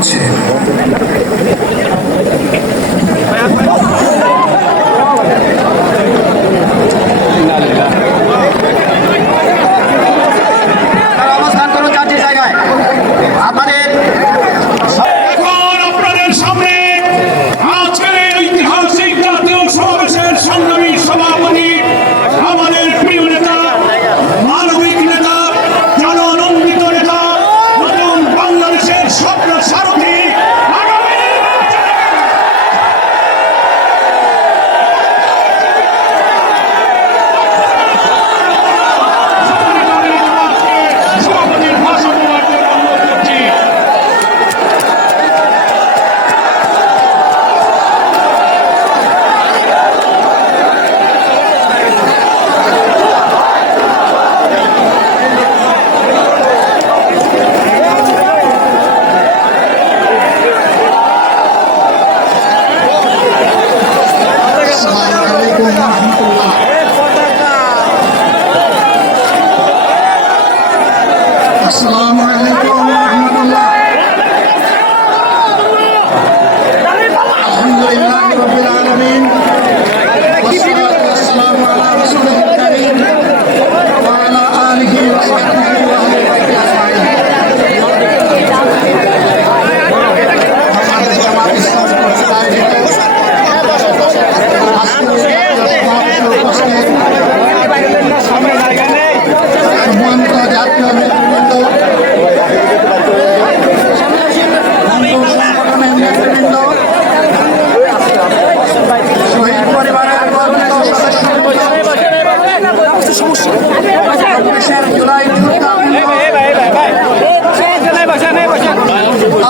হচ্ছে। অবস্থান করুন যার জায়গায়। আপনাদের আপনাদের সামনে আজকের ঐতিহাসিক জাতীয় সমাবেশের সংগ্রামী সভাপতি আমাদের প্রিয় নেতা, মানবিক নেতা, জননন্দিত নেতা, নতুন বাংলাদেশের স্বপ্ন সারথী সভাপতির ভাষণ দেওয়ার জন্য অনুরোধ করছি। আসসালামু আলাইকুম ওয়া রাহমাতুল্লাহ। আলহামদুলিল্লাহি রাব্বিল আলামিন ওয়াসসালাতু ওয়াসসালামু আলা রাসূলিল কারীম ওয়া আলা আলিহি ওয়া সাহবিহি ওয়া আহলি বাইতি আজমাইন। আমাদের জামাত ইসলামী কর্তৃক আয়োজিত সম্মানিত জাতীয় নেতৃবৃন্দ, সংগঠনের নেতৃবৃন্দ, শহীদ পরিবারের গর্বিত সদস্যবৃন্দ, ২৬ জুলাই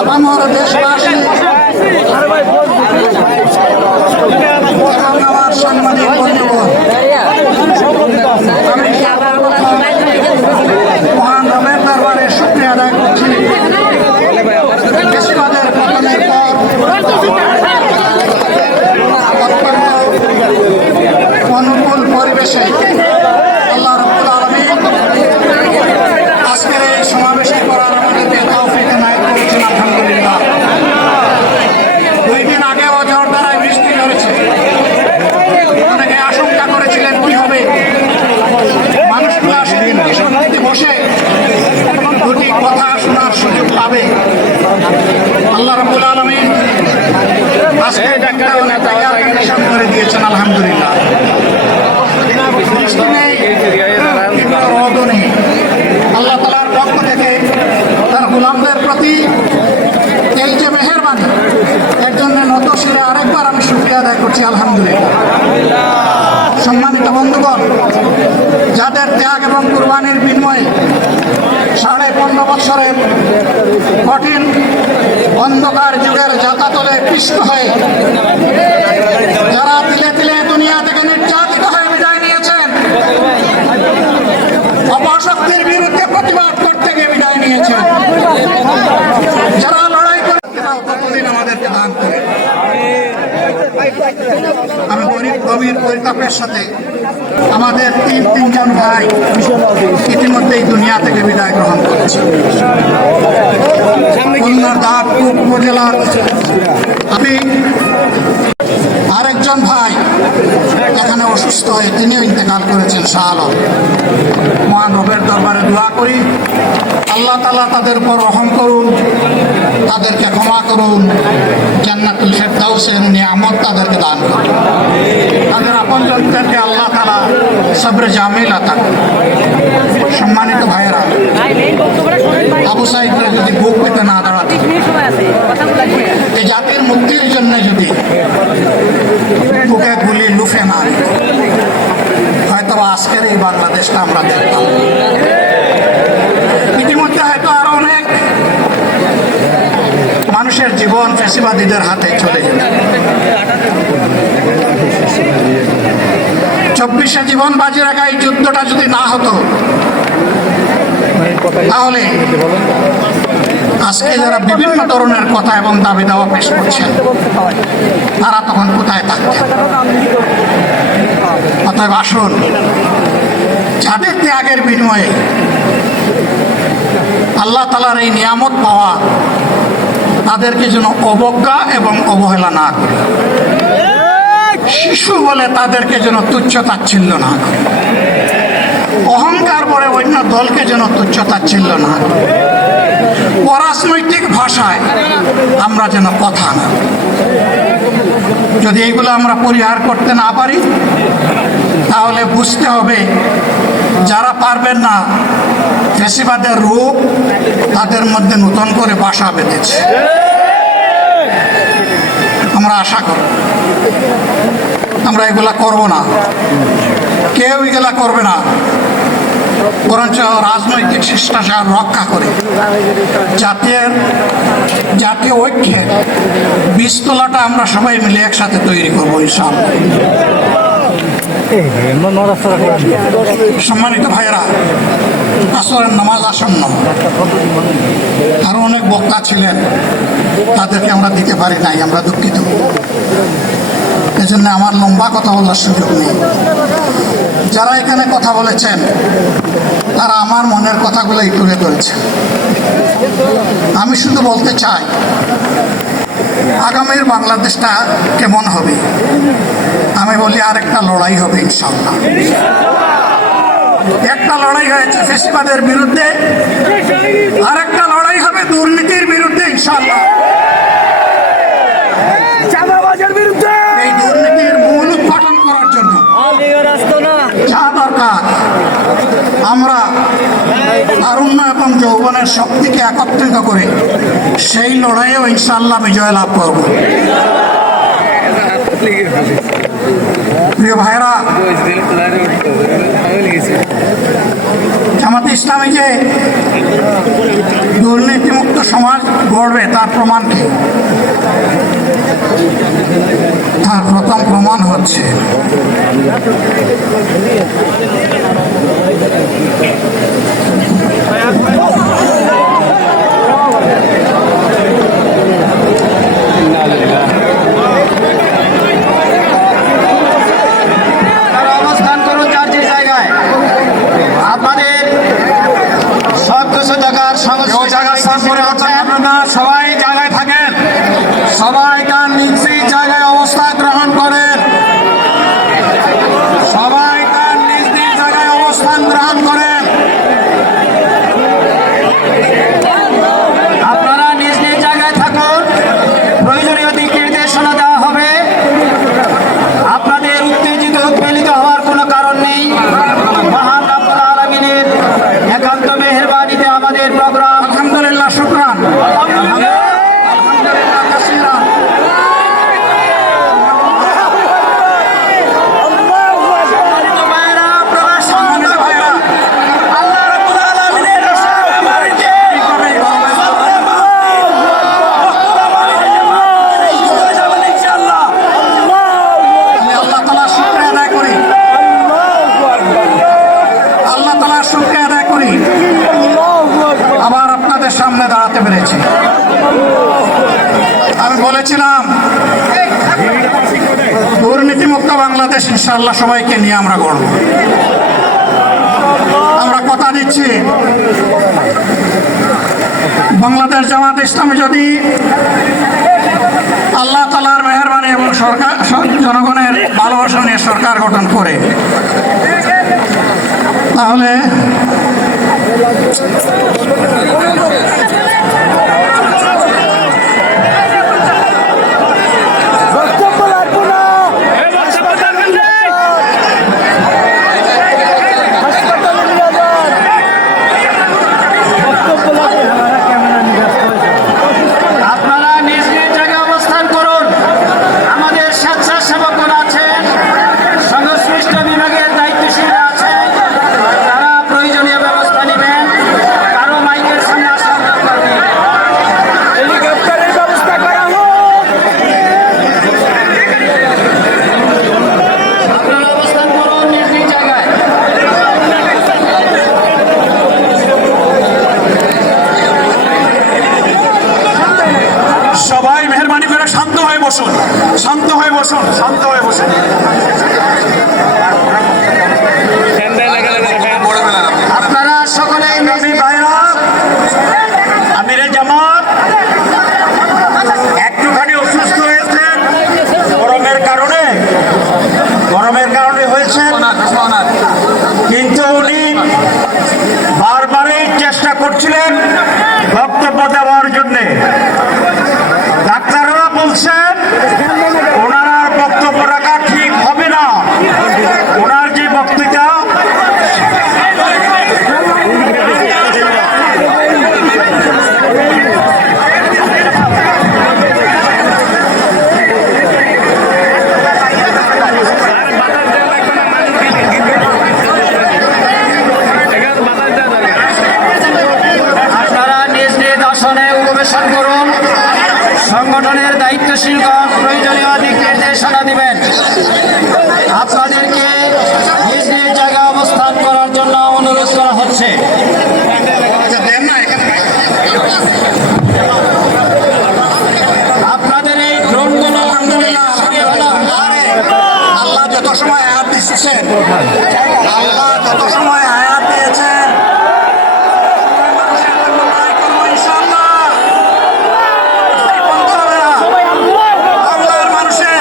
আপামর দেশবাসী এবং আমার সাংবাদিক বন্ধুগণ, আমি মহান রবের দরবারে শুকরিয়া আদায় করছি। ফ্যাসিবাদের পতনের পর অত্যন্ত অনুকূল পরিবেশে আল্লাহ রাব্বুল আলামিন আজকের এই সমাবেশে করার আমাদেরকে তৌফিক এনায়েত করেছেন। আলহামদুলিল্লাহ। 2 দিন আগেও জোরদার বৃষ্টি ঝরেছে। অনেকে আশঙ্কা করেছিলেন কি হবে, মানুষগুলো সেদিন কিশোরগঞ্জে বসে দুটি কথা শোনার সুযোগ পাবে। আল্লাহ রাব্বুল আলামিন আজকে নিশান করে দিয়েছেন। আলহামদুলিল্লাহ। বৃষ্টি নেই, রোদও নেই। আল্লাহ তাআলার পক্ষ থেকে তার গোলামদের প্রতি এই যে মেহেরবানি, এর জন্য নত শিরে আরেকবার আমি শুকরিয়া আদায় করছি। আলহামদুলিল্লাহ। সম্মানিত বন্ধুগণ, যাদের ত্যাগ এবং কুরবানির বিনিময়ে 15.5 বছরের কঠিন অন্ধকার যুগের যাতাতলে পিষ্ট হয়ে যারা তিলে তিলে দুনিয়া থেকে নির্যাতিত হয়ে বিদায় নিয়েছেন, অপশক্তির বিরুদ্ধে প্রতিবাদ করতে গিয়ে বিদায় নিয়েছেন, যারা লড়াই করে ততদিন আমাদেরকে দান করে। আমি গভীর পরিতাপের সাথে আমাদের তিনজন ভাই ইতিমধ্যেই দুনিয়া থেকে বিদায় গ্রহণ করেছে। খুলনার দাঁতপুর উপজেলার আমি আরেকজন ভাই এখানে অসুস্থ হয়ে তিনিও ইন্তেকাল করেছেন, শাহ আলম। মহান রবের দরবারে দোয়া করি আল্লাহ তাআলা তাদের উপর রহম করুন, তাদেরকে ক্ষমা করুন, জান্নাতুল ফেরদাউসের নিয়ামত তাদেরকে দান করুন। তাদের আপনজনদেরকে আল্লাহ তাআলা সবরে জামিল আতা করুন। সম্মানিত ভাইয়েরা, আবু সাঈদরা যদি বুক পেতে না দাঁড়াতে, এই জাতির মুক্তির জন্য যদি বুকে গুলি লুফে না দিত, হয়তো আজকের এই বাংলাদেশটা আমরা দেখতাম। ইতিমধ্যে হয়তো আরো অনেক মানুষের জীবন ফ্যাসিবাদীদের হাতে চলে যেত। 24 জীবন বাজি রাখা এই যুদ্ধটা যদি না হতো, তাহলে আজকে যারা বিভিন্ন ধরনের কথা এবং দাবি দাওয়া পেশ করছেন, তারা তখন কোথায় থাকতেন? অতএব আসুন, যাদের ত্যাগের বিনিময়ে আল্লাহ তাআলার এই নিয়ামত পাওয়া, তাদেরকে যেন অবজ্ঞা এবং অবহেলা না করে, শিশু বলে তাদেরকে যেন তুচ্ছ তাচ্ছিল্য না করে, অহংকার বলে অন্য দলকে যেন তুচ্ছ তাচ্ছিল্য না করে, অরাজনৈতিক ভাষায় আমরা যেন কথা না। যদি এইগুলো আমরা পরিহার করতে না পারি তাহলে বুঝতে হবে যারা পারবেন না, ফ্যাসিবাদের রূপ তাদের মধ্যে নতুন করে বাসা বেঁধেছে। আমরা আশা করি আমরা এগুলা করব না, কেউ এগুলা করবে না, বরঞ্চ রাজনৈতিক শিষ্টাচার রক্ষা করে জাতীয় ঐক্যের বীজতলাটা আমরা সবাই মিলে একসাথে তৈরি করবো ইনশাআল্লাহ। সম্মানিত ভাইয়েরা, আসরের নামাজ আসন্ন, আরো অনেক বক্তা ছিলেন, তাদেরকে আমরা দিতে পারি নাই, আমরা দুঃখিত। এই জন্য আমার লম্বা কথা বলার সুযোগ নেই। যারা এখানে কথা বলেছেন তারা আমার মনের কথাগুলোই তুলে ধরেছে। আমি শুধু বলতে চাই, আগামীর বাংলাদেশটা কেমন হবে? আমি বলি আরেকটা লড়াই হবে ইনশাআল্লাহ। একটা লড়াই হয়েছে ফ্যাসিবাদের বিরুদ্ধে, আরেকটা লড়াই হবে দুর্নীতির বিরুদ্ধে ইনশাআল্লাহ। এই দুর্নীতির মূল উৎপাদন করার জন্য যা দরকার, আমরা তারুণ্য এবং যৌবনের শক্তিকে একত্রিত করে সেই লড়াইয়েও ইনশাআল্লাহ বিজয় লাভ করব। প্রিয় ভাইরা, জামাতে ইসলামী যে দুর্নীতিমুক্ত সমাজ গড়বে তার প্রমাণ কি? তার প্রথম প্রমাণ হচ্ছে অবস্থান করুন যার যে জায়গায়। আপনাদের সব কিছু জায়গার সবাই জায়গায় থাকেন, সবাই তার নিজ জায়গায় অবস্থান গ্রহণ করেন, সবাই তার নিজ নিজ জায়গায় অবস্থান গ্রহণ করেন। আপনারা নিজ নিজ জায়গায় থাকুন, প্রয়োজনীয় দিক নির্দেশনা দেওয়া হবে। আপনাদের উত্তেজিত উৎপীড়িত হওয়ার কোনো কারণ নেই। মহান রব্বুল আলামিনের একান্ত মেহেরবানিতে আমাদের প্রোগ্রাম আলহামদুলিল্লাহ, শুকরান, আলহামদুলিল্লাহ কাসীরান। সম্মানিত ভাইরা, আল্লাহ রাব্বুল আলামিনের আমি আল্লাহ তাআলার শুকরিয়া আদায় করি, আল্লাহ তাআলার শুকরিয়া আদায় করি আবার আপনাদের সামনে দাঁড়াতে পেরেছি। আমি বলেছিলাম দুর্নীতিমুক্ত বাংলাদেশ ইনশাআল্লাহ সবাইকে নিয়ে আমরা গড়ব। আমরা কথা দিচ্ছি, বাংলাদেশ জামাতে ইসলামী যদি আল্লাহ তাআলার মেহেরবানি এবং সরকার জনগণের ভালোবাসা নিয়ে সরকার গঠন করে, তাহলে আপনারা নিজ নিজ জায়গায় অবস্থান করুন। আমাদের স্বেচ্ছাসেবকরা আছেন, সংশ্লিষ্ট বিভাগের দায়িত্বশীলরা আছেন, তারা প্রয়োজনীয় ব্যবস্থা নেবেন। কারো মাইকের সামনে আসার দরকার নেই। হেলিকপ্টারের ব্যবস্থা করা হোক। আপনারা অবস্থান করুন নিজ নিজ জায়গায়। সবাই মেহরবানি করে শান্ত হয়ে বসুন, শান্ত হয়ে বসুন, শান্ত হয়ে বসুন। আপনারা সকলেই আমির ভাইরা, আমিরে জামাত দায়িত্বশীলগণ প্রয়োজনীয় দিক নির্দেশনা দিবেন। আপনাদেরকে নিজ নিজ জায়গায় অবস্থান করার জন্য অনুরোধ করা হচ্ছে। দেন না এখানে আপনাদের এই ড্রোনগুলো আলহামদুলিল্লাহ, আল্লাহ যত সময় আয়াত দিচ্ছেন, আল্লাহ যত সময় আয়াত দিয়েছেন, মানুষের জন্য লড়াই করবো ইনশাআল্লাহ। বন্ধ হবে না। বাংলার মানুষের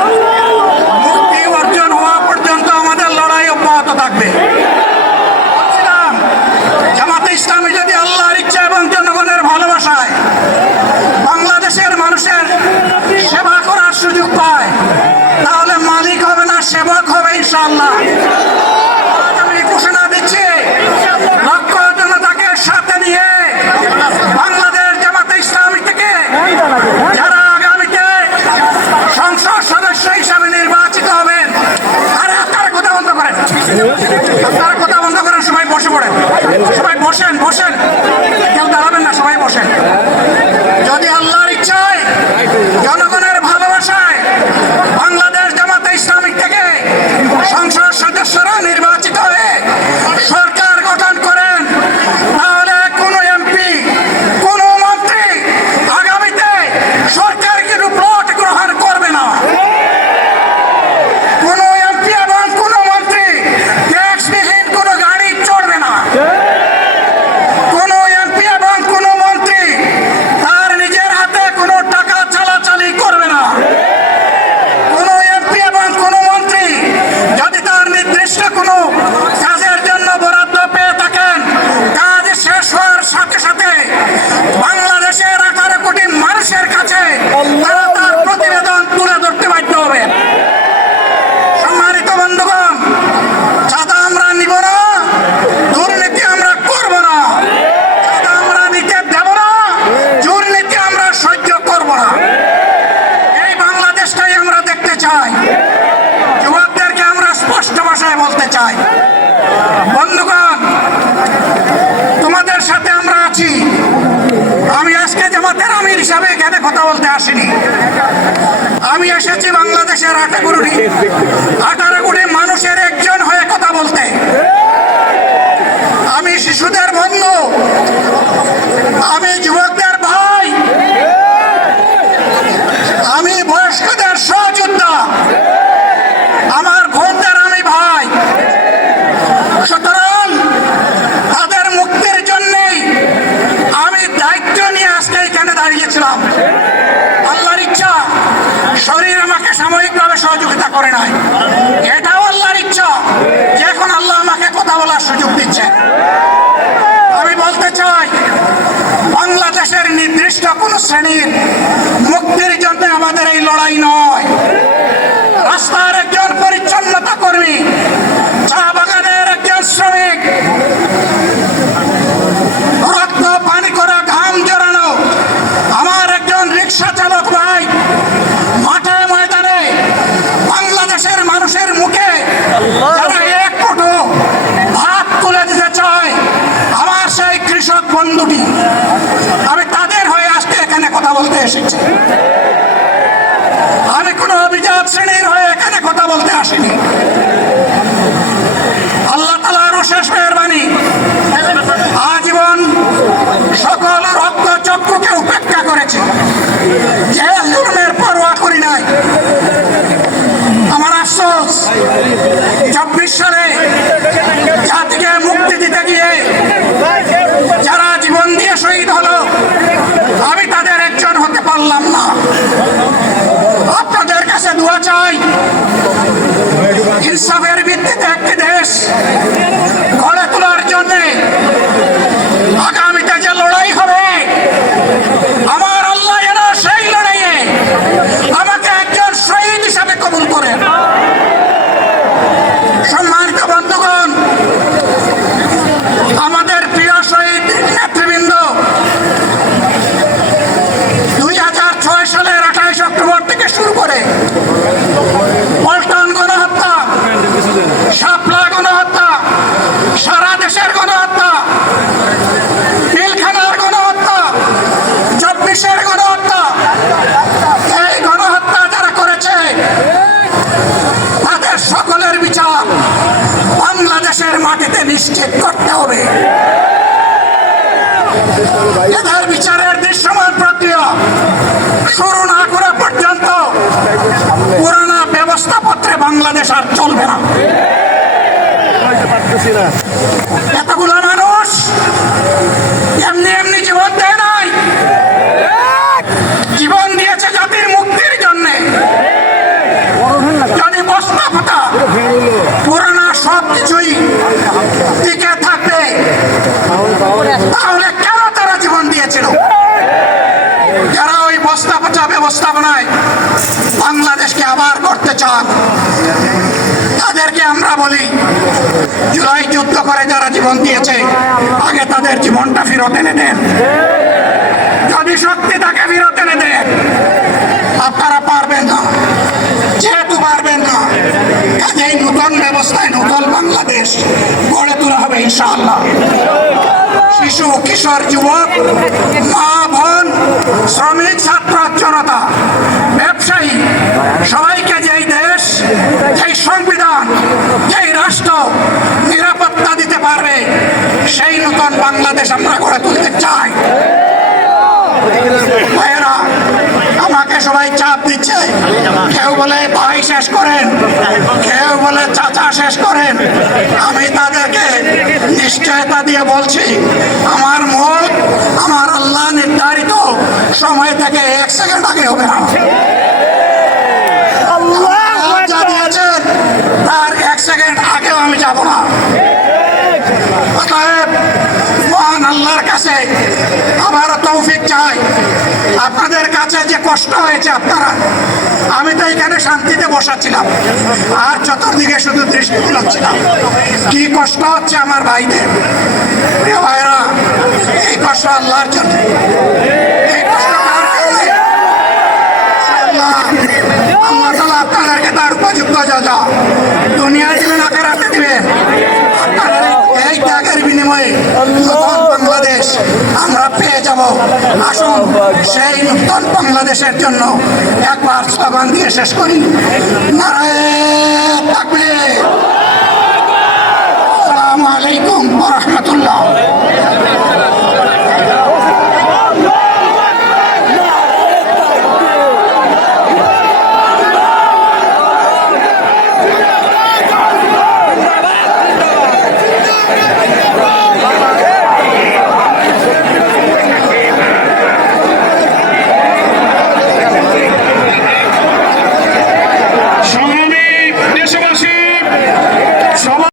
মুক্তি অর্জন হওয়া পর্যন্ত আমাদের লড়াই অব্যাহত থাকবে। বলছিলাম, জামাতে ইসলামী যদি আল্লাহর ইচ্ছা এবং জনগণের ভালোবাসায় বাংলাদেশের মানুষের সেবা করার সুযোগ পায়, তাহলে মালিক হবে না, সেবক হবে ইনশাআল্লাহ। আজ আমি ঘোষণা দিচ্ছি, লক্ষ জনতাকে সাথে নিয়ে বাংলাদেশ জামাতে ইসলামী থেকে যারা আগামীতে সংসদ সদস্য হিসাবে নির্বাচিত হবেন, আরে আপনারা কথা বন্ধ করেন, আপনারা কথা বন্ধ করেন, সবাই বসে পড়েন, সবাই বসেন, বসেন, কেউ দাঁড়াবেন না, সবাই বসেন। যদি আল্লাহর ইচ্ছায় জনগণের ভালোবাসায় বাংলাদেশ জামাতে ইসলামী থেকে সংসদ সদস্যরা নির্বাচিত হয়ে সরকার গঠন করেন, তাহলে কোনো এমপি, কোনো মন্ত্রী আগামীতে সরকারকে ভোট গ্রহণ করবে না। কোনো এমপি এবং কোনো মন্ত্রী ট্যাক্সবিহীন কোনো গাড়ি চড়বে না। কোনো এমপি এবং কোনো মন্ত্রী তার নিজের হাতে কোনো টাকা চালাচালি করবে না। কোনো এমপি এবং কোনো মন্ত্রী যদি তার নির্দিষ্ট কোনো কাজের জন্য বরাদ্দ পেয়ে থাকেন, কাজ শেষ হওয়ার সাথে সাথে বাংলাদেশের 18 কোটি মানুষের কাছে তারা তার প্রতিবেদন তুলে ধরতে বাধ্য হবে। সম্মানিত বন্ধুগণ, চাঁদা আমরা নিব না, দুর্নীতি আমরা করব না, চাঁদা আমরা নিতে দেব না, দুর্নীতি আমরা সহ্য করব না। এই বাংলাদেশটাই আমরা দেখতে চাই। যুবকদেরকে আমরা স্পষ্ট ভাষায় বলতে চাই, বন্ধুগণ, তোমাদের সাথে আমরা আছি। আমি আজকে জামাতের আমির হিসাবে এখানে কথা বলতে আসিনি। আমি এসেছি বাংলাদেশের 18 কোটি মানুষের একজন হয়ে কথা বলতে। আমি শিশুদের বন্ধু, আমি যুবকদের ভাই, আমি বয়স্কদের সহযোদ্ধা, আমার বোনদের আমি ভাই। সুতরাং তাদের মুক্তির জন্যেই আমি দায়িত্ব নিয়ে আজকে এখানে দাঁড়িয়েছিলাম। আল্লাহর ইচ্ছা, শরীর আমাকে সাময়িকভাবে সহযোগিতা করে নাই, এটাও আল্লাহর ইচ্ছা যে এখন আল্লাহ আমাকে কথা বলার সুযোগ দিচ্ছে। আমি বলতে চাই, বাংলাদেশের নির্দিষ্ট কোন শ্রেণীর মুক্তির জন্য আমাদের এই লড়াই নয়। রাস্তার একজন পরিচ্ছন্নতা কর্মী, চা বাগানের একজন শ্রমিক, রক্ত পানি করে ঘাম জড়ানো আমার একজন রিক্সা চালক ভাই, মাঠে ময়দানে বাংলাদেশের মানুষের মুখে যারা এক মুঠো ভাত তুলে দিতে চায়, আমার সেই কৃষক বন্ধুটি, আমি তাদের হয়ে আজকে এখানে কথা বলতে এসেছি। আমি কোনো অভিজাত শ্রেণীর হয়ে এখানে কথা বলতে আসিনি। আল্লাহ তাআলার অশেষ মেহেরবানি, আজীবন সকল রক্ত চক্ষুকে উপেক্ষা করেছে, জেল জুলুমের পরোয়া করি নাই। আমার আফসোস, 24 সালে জাতিকে মুক্তি দিতে গিয়ে যারা জীবন দিয়ে শহীদ হলো, আমি তাদের একজন হতে পারলাম না। আপনাদের কাছে দোয়া চাই, ইনসাফের ভিত্তিতে একটি দেশ গড়ে তোলার জন্য আগামীতে যে লড়াই হবে, আমার আল্লাহ যেন সেই লড়াইয়ে আমাকে একজন শহীদ হিসাবে কবুল করেন। সম্মানিত বন্ধুগণ, আমাদের প্রিয় শহীদ নেতৃবৃন্দ 2006 সালের 28 অক্টোবর থেকে শুরু করে পল্টন গণহত্যা, শাপলা গণহত্যা, মাটিতে নিশ্চিত করতে হবে। এদের বিচারের দৃশ্যমান প্রক্রিয়া শুরু না করা পর্যন্ত পুরানা ব্যবস্থাপত্রে বাংলাদেশ আর চলবে না। এতগুলো মানুষ এমনি এমনি জীবন দেয় নাই, জীবন দিয়েছে জাতির মুক্তির জন্য। যদি বস্তাপটা পুরানা সব কিছুই টিকে থাকবে, তাহলে কেন তারা জীবন দিয়েছিল? যারা ওই বস্তাপচা ব্যবস্থাপনায় বাংলাদেশকে আবার করতে চান, তাদেরকে আমরা বলি, জুলাই যুদ্ধ করে যারা জীবন দিয়েছে, আগে তাদের জীবনটা ফেরত এনে দেন। যদি শক্তি তাকে ফেরত এনে দেন, আপনারা পারবেন না। যেহেতু পারবেন না, কাজেই নতুন ব্যবস্থায় নতুন বাংলাদেশ গড়ে তোলা হবে ইনশাআল্লাহ। শিশু, কিশোর, যুবক, মা, বোন, শ্রমিক, ছাত্র, জনতা, ব্যবসায়ী, সবাইকে যেই দেশ, যেই সংবিধান, যেই রাষ্ট্র নিরাপত্তা দিতে পারবে, সেই নতুন বাংলাদেশ আমরা গড়ে তুলতে চাই। ভাইয়েরা, আমাকে সবাই চাপ দিচ্ছে, কেউ বলে ভাই শেষ করেন, কেউ বলে চাচা শেষ করেন। আমি তাদেরকে নিশ্চয়তা দিয়ে বলছি, আমার মত আমার আল্লাহ নির্ধারিত সময় থেকে 1 সেকেন্ড আগে হবে না। যা দিয়েছেন তার 1 সেকেন্ড আগেও আমি যাব না। অতএব মহান আল্লাহর কাছে আবারও তৌফিক চাই। আপনাদের কাছে যে কষ্ট হয়েছে আপনারা, আমি তো এখানে শান্তিতে বসাচ্ছিলাম, আর চতুর্দিকে শুধু দৃষ্টি বুলাচ্ছিলাম। কি কষ্ট হচ্ছে আমার ভাইদের। প্রিয় ভাইরা, এই কষ্ট আল্লাহর জন্য, এই কষ্ট কার জন্য? আল্লাহ তাআলা আপনাদেরকে তার উপযুক্ত যা দুনিয়ায় দিবেন, আখিরাতে দিবেন। আপনারা এই ত্যাগের বিনিময়ে নতুন বাংলাদেশ আমরা পেয়ে যাব। আসুন সেই নতুন বাংলাদেশের জন্য একবার স্লোগান দিয়ে শেষ করি, নারায়ে তাকবীর। আসসালামু আলাইকুম ওয়া রাহমাতুল্লাহ।